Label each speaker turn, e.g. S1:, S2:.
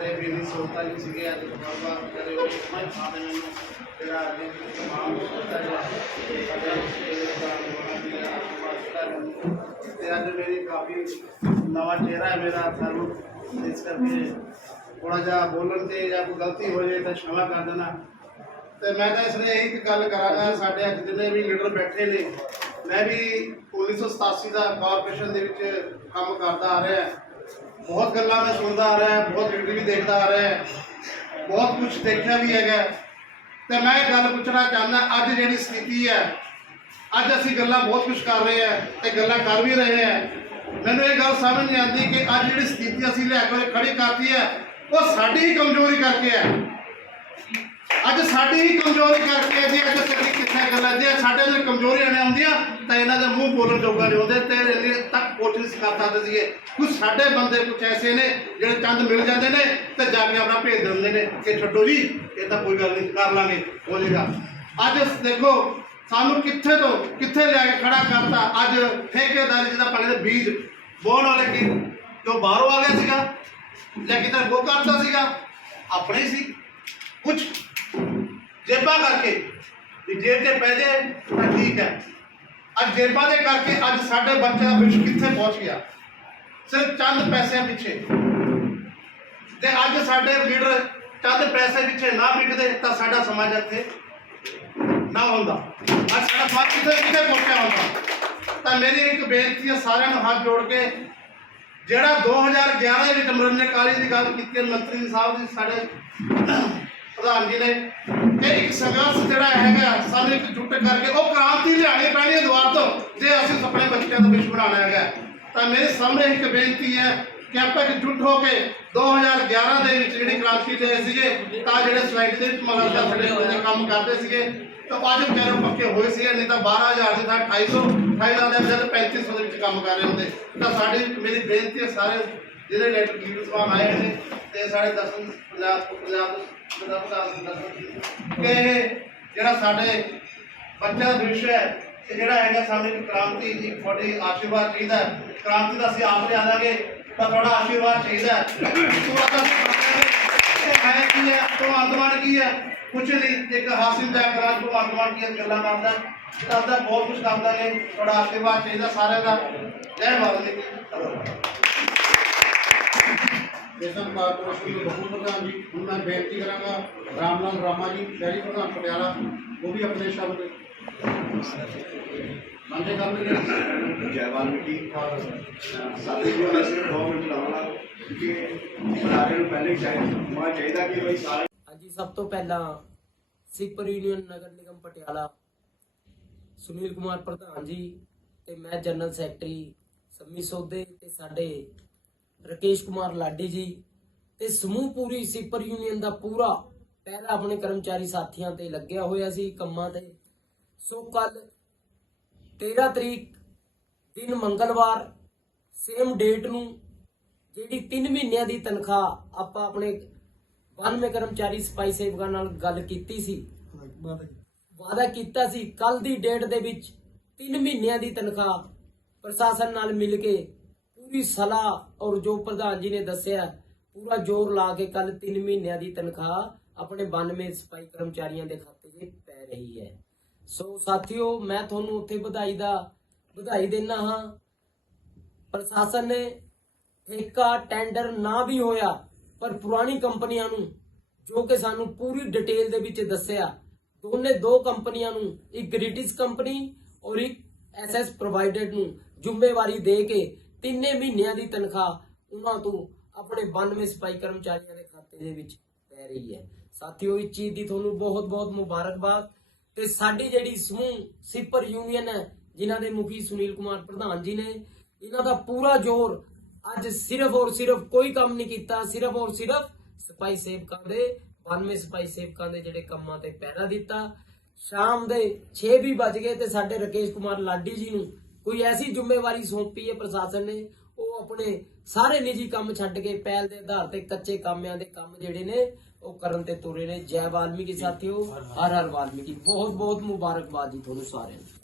S1: ਕਦੇ ਵੀ ਨਹੀਂ ਸੋਤਾ ਨਹੀਂ ਸੀਗੇ, ਅੱਜ ਬਾਬਾ ਕਦੇ ਉਹ ਮੈਂ ਖਾਣੇ ਨੂੰ ਤੇਰਾ ਅੱਗੇ ਤਮਾਮ ਸੋਤਾ ਜਾ ਕਦੇ ਤੇਰੇ ਬਾਰੇ ਤੇ ਅੱਜ ਮੇਰੀ ਕਾਫੀ ਨਵਾਂ ਚਿਹਰਾ ਹੈ ਮੇਰਾ ਸਰਵ ਇਸ ਕਰਕੇ ਥੋੜਾ ਜਿਹਾ ਬੋਲਣ ਤੇ ਜਾਂ ਕੋਈ ਗਲਤੀ ਹੋ ਜਾਏ ਤਾਂ ਸ਼ਮਾ ਕਰ ਦੇਣਾ। ਤੇ ਮੈਂ ਤਾਂ ਇਸ ਲਈ ਇਹੀ ਗੱਲ ਕਰਾਂਗਾ, ਸਾਡੇ ਅੱਜ ਜਿੰਨੇ ਵੀ ਲੀਡਰ ਬੈਠੇ ਨੇ, ਮੈਂ ਵੀ 1987 ਦਾ ਕਾਰਪੋਰੇਸ਼ਨ ਦੇ ਵਿੱਚ ਕੰਮ ਕਰਦਾ ਆ ਰਿਹਾ। ਬਹੁਤ ਗੱਲਾਂ ਮੈਂ ਸੁਣਦਾ ਆ ਰਿਹਾ, ਬਹੁਤ ਲੀਡਰ ਵੀ ਦੇਖਦਾ ਆ ਰਿਹਾ, ਬਹੁਤ ਕੁਝ ਦੇਖਿਆ ਵੀ ਹੈਗਾ। ਤੇ ਮੈਂ ਇਹ ਗੱਲ ਪੁੱਛਣਾ ਚਾਹੁੰਦਾ, ਅੱਜ ਜਿਹੜੀ ਸਥਿਤੀ ਹੈ, ਅੱਜ ਅਸੀਂ ਗੱਲਾਂ ਬਹੁਤ ਕੁਝ ਕਰ ਰਹੇ ਹਾਂ ਤੇ ਗੱਲਾਂ ਕਰ ਵੀ ਰਹੇ ਹਾਂ। ਮੈਨੂੰ ਇਹ ਗੱਲ ਸਮਝ ਨਹੀਂ ਆਉਂਦੀ ਕਿ ਅੱਜ ਜਿਹੜੀ ਸਥਿਤੀ ਅਸੀਂ ਲੈ ਕੇ ਖੜੀ ਕਰਤੀ ਹੈ, ਉਹ ਸਾਡੀ ਹੀ ਕਮਜ਼ੋਰੀ ਕਰਕੇ ਹੈ। ਸਾਡੀ ਹੀ ਕਮਜ਼ੋਰੀ ਕਰਕੇ ਹੈ ਅੱਜ ਸਾਡੀ ਕਿੱਥੇ ਗੱਲਾਂ ਜੇ ਸਾਡੇ ਅੰਦਰ ਕਮਜ਼ੋਰੀਆਂ ਨੇ ਆਉਂਦੀਆਂ, ਤਾਂ ਇਹਨਾਂ ਦੇ ਮੂੰਹ ਬੋਲਣ ਜੋਗਾ ਨਹੀਂ ਹੁੰਦੇ, ਤੇ ਇਹਦੇ ਤੱਕ ਕੋਸ਼ਿਸ਼ ਕਰ ਸਕਦੇ ਸੀਗੇ ਕੁਝ ਸਾਡੇ ਬੰਦੇ ਕੁਝ ਐਸੇ ਨੇ, ਜਿਹੜੇ ਚੰਦ ਮਿਲ ਜਾਂਦੇ ਨੇ, ਤੇ ਜਾ ਕੇ ਆਪਣਾ ਭੇਜ ਦਿੰਦੇ ਨੇ ਕਿ, ਛੱਡੋ ਜੀ, ਇਹ ਤਾਂ ਕੋਈ ਗੱਲ ਨਹੀਂ, ਕਰ ਲਾਂਗੇ, ਹੋ ਜਾਏਗਾ ਅੱਜ ਦੇਖੋ, ਸਾਨੂੰ ਕਿੱਥੇ ਤੋਂ, ਕਿੱਥੇ ਲਿਆ ਕੇ ਖੜਾ ਕਰਤਾ? ਅੱਜ ਠੇਕੇਦਾਰੀ ਜਿਹਦਾ ਪਾਣੀ ਦੇ ਬੀਜ। ਬੋਣ ਵਾਲੇ ਕੀ, ਜੋ ਬਾਹਰੋਂ ਆ ਗਿਆ ਸੀਗਾ, ਲੈ ਕੇ ਤਾਂ ਉਹ ਕਰਦਾ ਸੀਗਾ। ਆਪਣੇ ਸੀ। ਕੁਝ ਜੇਬਾਂ ਕਰਕੇ। ਵੀ ਜੇਬ ਤੇ ਪੈ ਜਾਏ ਤਾਂ ਠੀਕ ਹੈ। ਅੱਜ ਜੇਬਾਂ ਦੇ ਕਰਕੇ ਅੱਜ ਸਾਡੇ ਬੱਚੇ ਦਾ ਵਿਸ਼ ਕਿੱਥੇ ਪਹੁੰਚ ਗਿਆ? ਸਿਰਫ ਚੰਦ ਪੈਸਿਆਂ ਪਿੱਛੇ। ਤੇ ਅੱਜ ਸਾਡੇ ਲੀਡਰ ਚੰਦ ਪੈਸੇ ਪਿੱਛੇ ਨਾ ਵਿਕਦੇ, ਤਾਂ ਸਾਡਾ ਸਮਾਜ ਇੱਥੇ ਨਾ ਹੁੰਦਾ। ਅੱਜ ਸਾਡਾ ਸਮਾਜ ਕਿੱਥੇ ਕਿੱਥੇ ਪਹੁੰਚਿਆ ਹੁੰਦਾ? ਤਾਂ ਮੇਰੀ ਇੱਕ ਬੇਨਤੀ ਹੈ ਸਾਰਿਆਂ ਨੂੰ ਹੱਥ ਜੋੜ ਕੇ, ਜਿਹੜਾ 2011 ਦੇ ਵਿੱਚ ਮਨੋਰੰਜਨ ਕਾਲਜ ਦੀ ਗੱਲ ਕੀਤੀ ਮੰਤਰੀ ਸਾਹਿਬ ਦੀ ਸਾਡੇ ਪ੍ਰਧਾਨ ਜੀ ਨੇ। ਇਹ ਇੱਕ ਸੰਘਰਸ਼ ਜਿਹੜਾ ਹੈਗਾ, ਸਾਨੂੰ ਇੱਕ ਜੁੱਟ ਕਰਕੇ ਉਹ ਕ੍ਰਾਂਤੀ ਲਿਆਣੀ ਪੈਣੀ ਹੈ ਦੁਆਰ ਤੋਂ, ਜੇ ਅਸੀਂ ਆਪਣੇ ਬੱਚਿਆਂ ਦਾ ਵਿਸ਼ਵ ਬਣਾਉਣਾ ਹੈਗਾ। ਤਾਂ ਮੇਰੇ ਸਾਹਮਣੇ ਇੱਕ ਬੇਨਤੀ ਹੈ ਕਿ ਆਪਾਂ ਇੱਕ ਜੁੱਟ ਹੋ ਕੇ 2011 ਦੇ ਵਿੱਚ ਜਿਹੜੀ ਕ੍ਰਾਂਤੀ ਤੇ ਸੀਗੇ, ਤਾਂ ਜਿਹੜੇ ਸਲਾਈਡ ਦੇ ਵਿੱਚ ਸਾਡੇ ਬੰਦੇ ਕੰਮ ਕਰਦੇ ਸੀਗੇ, ਤਾਂ ਅੱਜ ਵਿਚਾਰੇ ਪੱਕੇ ਹੋਏ ਸੀਗੇ, ਨਹੀਂ ਤਾਂ 12000 ਦੇ ਤਾਂ 250 28000 ਦੇ ਵਿੱਚ 3500 ਦੇ ਵਿੱਚ ਕੰਮ ਕਰ ਰਹੇ ਹੁੰਦੇ। ਤਾਂ ਸਾਡੀ ਮੇਰੀ ਬੇਨਤੀ ਹੈ ਸਾਰੇ ਜਿਹਦੇ ਲੈਟਰ ਲੀਡਰ ਸਾਹਿਬ ਆਏ ਨੇ, ਤੇ ਸਾਡੇ ਦਸਮ ਪੰਜਾਬ ਪੰਜਾਬ ਪੰਜਾਬ ਦਾ ਦਸਮ ਕਿ ਜਿਹੜਾ ਸਾਡੇ ਬੱਚਿਆਂ ਦਾ ਭਵਿੱਖ ਹੈ ਤੇ ਜਿਹੜਾ ਹੈਗਾ ਸਾਨੂੰ ਇੱਕ ਕ੍ਰਾਂਤੀ ਦੀ ਤੁਹਾਡੀ ਆਸ਼ੀਰਵਾਦ ਚਾਹੀਦਾ ਕ੍ਰਾਂਤੀ ਦਾ ਅਸੀਂ ਆਪ ਲਿਆ ਦਾਂਗੇ, ਪਰ ਤੁਹਾਡਾ ਆਸ਼ੀਰਵਾਦ ਚਾਹੀਦਾ ਹੈ। ਕੀ ਹੈ, ਤੋਂ ਅੰਦਮਾਨ ਕੀ ਹੈ ਕੁਛ ਨਹੀਂ, ਇੱਕ ਹਾਸਿਲ ਦਾ ਕਰਾਂ ਤੋਂ ਅੰਦਮਾਨ ਕੀ ਗੱਲਾਂ ਕਰਦਾ ਕਰਦਾ, ਬਹੁਤ ਕੁਝ ਕਰਦਾ ਨੇ ਤੁਹਾਡਾ ਆਸ਼ੀਰਵਾਦ ਚਾਹੀਦਾ ਸਾਰਿਆਂ ਦਾ। ਜੈ ਮਾਤਾ ਵਾਲਮੀਕੀ
S2: ਬੇਸਨ ਕਾਰਪੋਰੇਸ਼ਨ ਦੇ ਬਹੂ ਪ੍ਰਧਾਨ ਜੀ ਹੁਣ ਮੈਂ ਬੇਨਤੀ ਕਰਾਂਗਾ ਰਾਮ ਲਾਲ ਰਾਮਾ ਜੀ ਸ਼ਹਿਰੀ ਪ੍ਰਧਾਨ ਪਟਿਆਲਾ ਉਹ ਵੀ ਆਪਣੇ ਸ਼ਬਦ ਮੰਗੇ ਕਰਨਗੇ
S3: ਜੈ ਵਾਲਮੀਕੀ ਸਾਡੇ ਜੋ ਅਸੀਂ ਦੋ ਮਿੰਟ ਲਾਵਾਂਗਾ ਕਿਉਂਕਿ ਬੁਲਾਰੇ ਨੂੰ ਪਹਿਲੇ ਚਾਹੀਦਾ ਮੈਂ ਚਾਹੀਦਾ ਕਿ ਬਈ ਸਾਰੇ
S4: ਹਾਂਜੀ ਸਭ ਤੋਂ ਪਹਿਲਾਂ ਸਿਪਰ ਯੂਨੀਅਨ ਨਗਰ ਨਿਗਮ ਪਟਿਆਲਾ ਸੁਨੀਲ ਕੁਮਾਰ ਪ੍ਰਧਾਨ ਜੀ ਤੇ ਮੈਂ ਜਨਰਲ ਸੈਕਟਰੀ ਸੰਮੀ ਸੋਦੇ ਤੇ ਸਾਡੇ ਰਕੇਸ਼ ਕੁਮਾਰ ਲਾਡੀ ਜੀ ਤੇ ਸਮੂਹ ਪੂਰੀ ਸਿਪਰ ਯੂਨੀਅਨ ਦਾ ਪੂਰਾ ਪਹਿਰਾ ਆਪਣੇ ਕਰਮਚਾਰੀ ਸਾਥੀਆਂ ਤੇ ਲੱਗਿਆ ਹੋਇਆ ਸੀ ਕੰਮਾਂ ਤੇ। ਸੋ ਕੱਲ 13 ਤਰੀਕ ਦਿਨ ਮੰਗਲਵਾਰ ਸੇਮ ਡੇਟ ਨੂੰ ਜਿਹੜੀ 3 ਮਹੀਨਿਆਂ ਦੀ ਤਨਖਾਹ ਆਪਾਂ ਆਪਣੇ 92 ਕਰਮਚਾਰੀ ਸਫ਼ਾਈ ਸੇਵਕਾਂ ਨਾਲ ਗੱਲ ਕੀਤੀ ਸੀ। ਵਾਅਦਾ ਕੀਤਾ ਸੀ ਕੱਲ ਦੀ ਡੇਟ ਦੇ ਵਿੱਚ 3 ਮਹੀਨਿਆਂ ਦੀ ਤਨਖਾਹ ਪ੍ਰਸ਼ਾਸਨ ਨਾਲ ਮਿਲ ਕੇ ਪੂਰੀ ਸਲਾਹ ਔਰ ਜੋ ਪ੍ਰਧਾਨ ਜੀ ਨੇ ਦੱਸਿਆ, ਪੂਰਾ ਜ਼ੋਰ ਲਾ ਕੇ ਕੱਲ 3 ਮਹੀਨਿਆਂ ਦੀ ਤਨਖਾਹ ਆਪਣੇ 92 ਸਫ਼ਾਈ ਕਰਮਚਾਰੀਆਂ ਦੇ ਖਾਤੇ 'ਚ ਪੈ ਰਹੀ ਹੈ। ਸੋ ਸਾਥੀਓ, ਮੈਂ ਤੁਹਾਨੂੰ ਉੱਥੇ ਵਧਾਈ ਦਾ, ਵਧਾਈ ਦੇਣਾ ਹਾਂ। ਪ੍ਰਸ਼ਾਸਨ ਨੇ ਠੇਕਾ, ਟੈਂਡਰ ਨਾ ਵੀ ਹੋਇਆ, ਪਰ ਪੁਰਾਣੀ ਕੰਪਨੀਆਂ ਨੂੰ, ਜੋ ਕਿ ਸਾਨੂੰ ਪੂਰੀ ਡਿਟੇਲ ਦੇ ਵਿੱਚ ਦੱਸਿਆ, ਦੋਨੇ ਦੋ ਕੰਪਨੀਆਂ ਨੂੰ, ਇੱਕ ਗ੍ਰਿਟਿਸ਼ ਕੰਪਨੀ ਔਰ ਇੱਕ ਐਸਐਸ ਪ੍ਰੋਵਾਈਡਡ ਨੂੰ ਜ਼ਿੰਮੇਵਾਰੀ ਦੇ ਕੇ ਤਿੰਨੇ ਮਹੀਨਿਆਂ ਦੀ ਤਨਖਾਹ ਉਹਨਾਂ ਤੋਂ ਆਪਣੇ 92 ਸਫ਼ਾਈ ਕਰਮਚਾਰੀਆਂ ਦੇ ਖਾਤੇ ਦੇ ਵਿੱਚ ਪੈ ਰਹੀ ਹੈ। ਸਾਥੀਓ, ਇਸ ਚੀਜ਼ ਦੀ ਤੁਹਾਨੂੰ ਬਹੁਤ ਬਹੁਤ ਮੁਬਾਰਕਬਾਦ ਤੇ ਸਾਡੀ ਜਿਹੜੀ ਸਮੂਹ ਸਿਪਰ ਯੂਨੀਅਨ ਹੈ, ਜਿਨ੍ਹਾਂ ਦੇ ਮੁਖੀ ਸੁਨੀਲ ਕੁਮਾਰ ਪ੍ਰਧਾਨ ਜੀ ਨੇ, ਇਹਨਾਂ ਦਾ ਪੂਰਾ ਜ਼ੋਰ ਅੱਜ ਸਿਰਫ ਔਰ ਸਿਰਫ ਕੋਈ ਕੰਮ ਨਹੀਂ ਕੀਤਾ, ਸਿਰਫ ਔਰ ਸਿਰਫ ਸਫ਼ਾਈ ਸੇਵਕਾਂ ਦੇ 92 ਸਫ਼ਾਈ ਸੇਵਕਾਂ ਦੇ ਜਿਹੜੇ ਕੰਮਾਂ ਤੇ ਪਹਿਰਾ ਦਿੱਤਾ। ਸ਼ਾਮ ਦੇ 6 ਵੀ ਵੱਜ ਗਏ ਤੇ ਸਾਡੇ ਰਕੇਸ਼ ਕੁਮਾਰ ਲਾਡੀ ਜੀ ਨੂੰ ਕੋਈ ਐਸੀ ਜ਼ਿੰਮੇਵਾਰੀ ਸੌਂਪੀ ਹੈ ਪ੍ਰਸ਼ਾਸਨ ਨੇ ਉਹ ਆਪਣੇ ਸਾਰੇ ਨਿੱਜੀ ਕੰਮ ਛੱਡ ਕੇ ਪਹਿਲ ਦੇ ਆਧਾਰ ਤੇ ਕੱਚੇ ਕਾਮਿਆਂ ਦੇ ਕੰਮ ਜਿਹੜੇ ਨੇ ਉਹ ਕਰਨ ਤੇ ਤੁਰੇ ਨੇ। ਜੈ ਵਾਲਮੀਕੀ ਸਾਥੀਓ ਹਰ ਹਰ ਵਾਲਮੀਕੀ। ਬਹੁਤ ਬਹੁਤ ਮੁਬਾਰਕਬਾਦ ਜੀ ਤੁਹਾਨੂੰ ਸਾਰਿਆਂ ਨੂੰ।